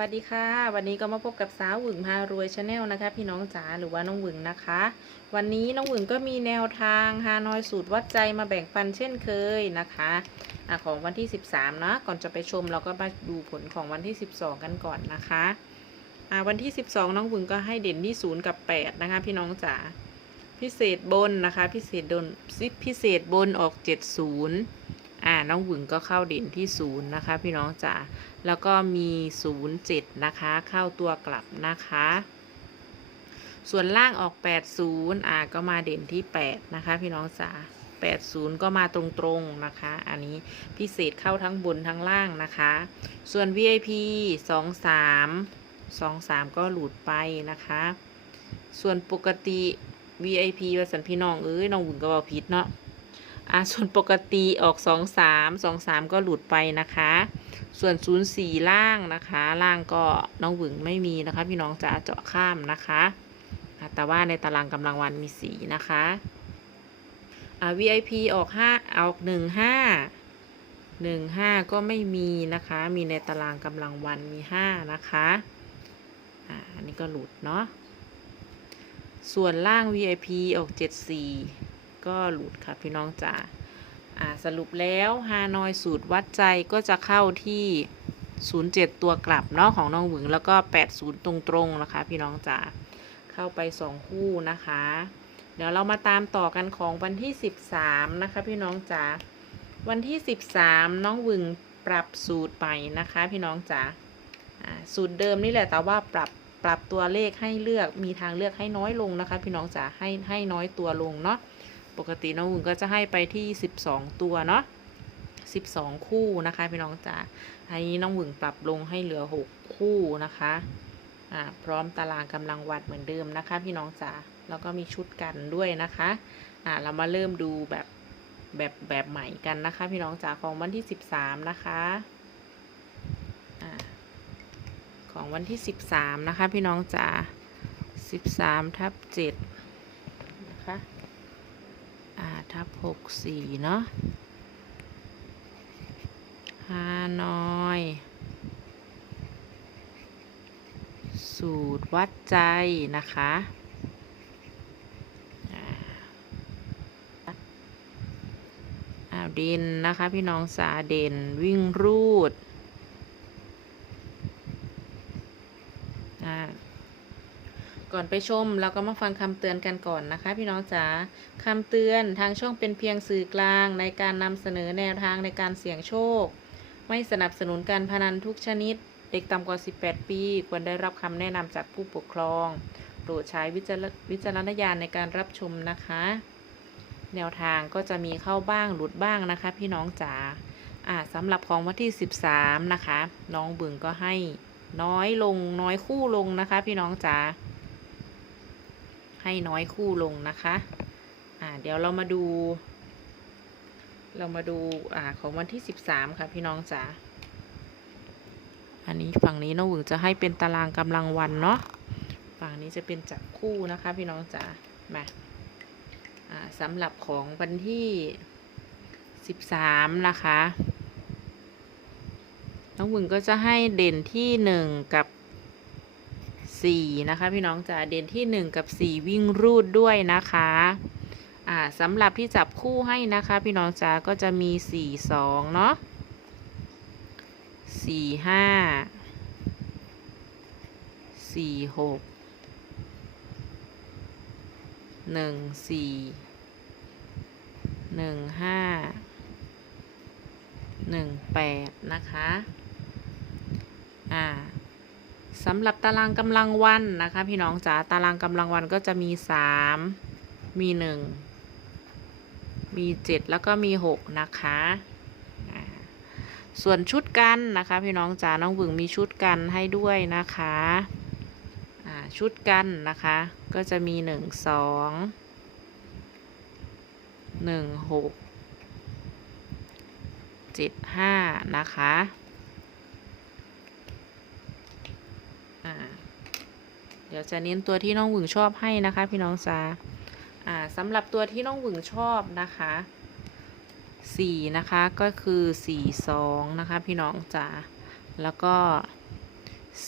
วัสดีค่ะ วันนี้ก็มาพบกับสาวหวึงพารวยชาแนลนะคะ พี่น้องจ๋าหรือว่าน้องหวึงนะคะ วันนี้น้องหวึงก็มีแนวทางฮานอยสูตรวัดใจมาแบ่งปันเช่นเคยนะคะอะของวันที่ 13นะก่อนจะไปชมเราก็มาดูผลของวันที่ 12 กันก่อนนะคะวันที่ 12 น้องหวึงก็ให้เด่นที่0กับ 8 นะคะ พี่น้องจ๋าพิเศษบนนะคะ พิเศษบนพิเศษบนออก 70 อ่าน้องหวึงก็เข้าเด่นที่0นย์นะคะ พี่น้องจ๋าแล้วก็มี07นย์เจ็ดนะคะ เข้าตัวกลับนะคะ ส่วนล่างออก80อ่าก็มาเด่นที่8นะคะ พี่น้องจ๋า80 ก็มาตรงๆนะคะ อันนี้พิเศษเข้าทั้งบนทั้งล่างนะคะ ส่วน VIP 23 23 ก็หลุดไปนะคะ ส่วนปกติ VIP ว่าสันพี่น้องเอ้ยน้องหวุนก็บอกผิดเนาะ อ่าส่วนปกติออก23 23ก็หลุดไปนะคะ ส่วน04ล่างนะคะ ล่างก็น้องหวึงไม่มีนะคะ พี่น้องจะเจาะข้ามนะคะอะแต่ว่าในตารางกำลังวันมีสีนะคะอ่า VIP ออก5ออก15 15ก็ไม่มีนะคะ มีในตารางกำลังวันมี5นะคะอ่าอันนี้ก็หลุดเนาะส่วนล่าง VIP ออก74 ก็หลุดค่ะพี่น้องจ๋าสรุปแล้วฮานอยสูตรวัดใจก็จะเข้าที่ 07 ตัวกลับเนาะของน้องหวึงแล้วก็ 80 ตรงๆนะคะ พี่น้องจ๋าเข้าไป 2 คู่นะคะ เดี๋ยวเรามาตามต่อกันของวันที่ 13 นะคะ พี่น้องจ๋าวันที่ 13 น้องหวึงปรับสูตรไปนะคะ พี่น้องจ๋าสูตรเดิมนี่แหละแต่ว่าปรับปรับตัวเลขให้เลือกมีทางเลือกให้น้อยลงนะคะ พี่น้องจ๋าให้ให้น้อยตัวลงเนาะ ปกติน้องวุ้นก็จะให้ไปที่ 12 ตัวเนาะ12 คู่นะคะพี่น้องจ๋าอันนี้น้องหวึงปรับลงให้เหลือ 6 คู่นะคะอ่าพร้อมตารางกำลังวัดเหมือนเดิมนะคะ พี่น้องจ๋าแล้วก็มีชุดกันด้วยนะคะอ่าเรามาเริ่มดูแบบแบบแบบใหม่กันนะคะ พี่น้องจ๋าของวันที่ 13 นะคะอ่าของวันที่ 13 นะคะ พี่น้องจ๋า13ทับ7 ทับหกสี่เนาะฮานอย สูตรวัดใจนะคะอ่าอ่าเด่นนะคะ พี่น้องสาเด่นวิ่งรูดอ่า ก่อนไปชมเราก็มาฟังคำเตือนกันก่อนนะคะ พี่น้องจ๋าคำเตือนทางช่องเป็นเพียงสื่อกลางในการนำเสนอแนวทางในการเสี่ยงโชค ไม่สนับสนุนการพนันทุกชนิด เด็กต่ำกว่า 18 ปี ควรได้รับคำแนะนำจากผู้ปกครองโปรดใช้วิจารณญาณในการรับชมนะคะ แนวทางก็จะมีเข้าบ้างหลุดบ้างนะคะ พี่น้องจ๋าอ่าสำหรับของวันที่ 13 นะคะ น้องบึงก็ให้น้อยลงน้อยคู่ลงนะคะ พี่น้องจ๋า ให้น้อยคู่ลงนะคะอ่าเดี๋ยวเรามาดู เรามาดูอ่าของวันที่13ค่ะพี่น้องจ๋าอันนี้ฝั่งนี้น้องหวึงจะให้เป็นตารางกำลังวันเนาะฝั่งนี้จะเป็นจับคู่นะคะพี่น้องจ๋ามาอ่าสำหรับของวันที่13นะคะน้องหวึงก็จะให้เด่นที่1กับ สี่นะคะ พี่น้องจ๋าเด่นที่หนึ่งกับสี่วิ่งรูดด้วยนะคะอ่าสำหรับที่จับคู่ให้นะคะ พี่น้องจ๋าก็จะมีสี่สองเนาะสี่ห้าสี่หกหนึ่งสี่หนึ่งห้าหนึ่งแปดนะคะ อ่า สำหรับตารางกำลังวันนะคะ พี่น้องจ๋าตารางกำลังวันก็จะมีสามมีหนึ่งมีเจ็ดแล้วก็มีหกนะคะส่วนชุดกันนะคะ พี่น้องจ๋าน้องบึงมีชุดกันให้ด้วยนะคะชุดกันนะคะ ก็จะมีหนึ่งสองหนึ่งหกเจ็ดห้านะคะ อ่า เดี๋ยวจะเน้นตัวที่น้องหวึงชอบให้นะคะ พี่น้องจ๋าอ่าสำหรับตัวที่น้องหวึงชอบนะคะสี่นะคะก็คือสี่สองนะคะพี่น้องจ๋าแล้วก็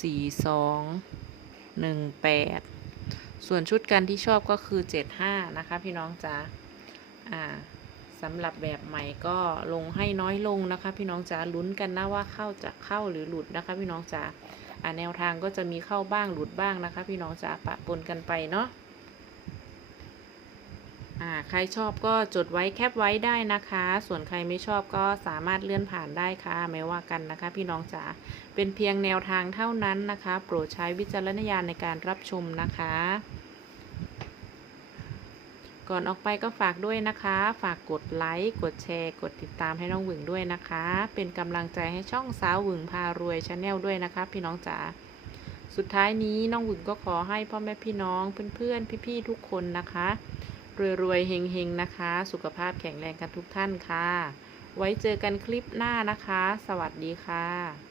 สี่สองหนึ่งแปดส่วนชุดกันที่ชอบก็คือเจ็ดห้านะคะพี่น้องจ๋าอ่าสำหรับแบบใหม่ก็ลงให้น้อยลงนะคะ พี่น้องจ๋าลุ้นกันนะว่าเข้าจะเข้าหรือหลุดนะคะพี่น้องจ๋า แนวทางก็จะมีเข้าบ้างหลุดบ้างนะคะ พี่น้องจ๋าปะปนกันไปเนาะอ่าใครชอบก็จดไว้แคปไว้ได้นะคะ ส่วนใครไม่ชอบก็สามารถเลื่อนผ่านได้ค่ะ ไม่ว่ากันนะคะ พี่น้องจ๋า เป็นเพียงแนวทางเท่านั้นนะคะ โปรดใช้วิจารณญาณในการรับชมนะคะ ก่อนออกไปก็ฝากด้วยนะคะ ฝากกดไลค์กดแชร์ กดติดตามให้น้องหวึงด้วยนะคะ เป็นกำลังใจให้ช่องสาวหวึงพารวยชาแนลด้วยนะคะ พี่น้องจ๋าสุดท้ายนี้น้องหวึงก็ขอให้พ่อแม่พี่น้องเพื่อนๆ พี่ๆทุกคนนะคะรวยๆเฮงๆนะคะ สุขภาพแข็งแรงกันทุกท่านค่ะ ไว้เจอกันคลิปหน้านะคะ สวัสดีค่ะ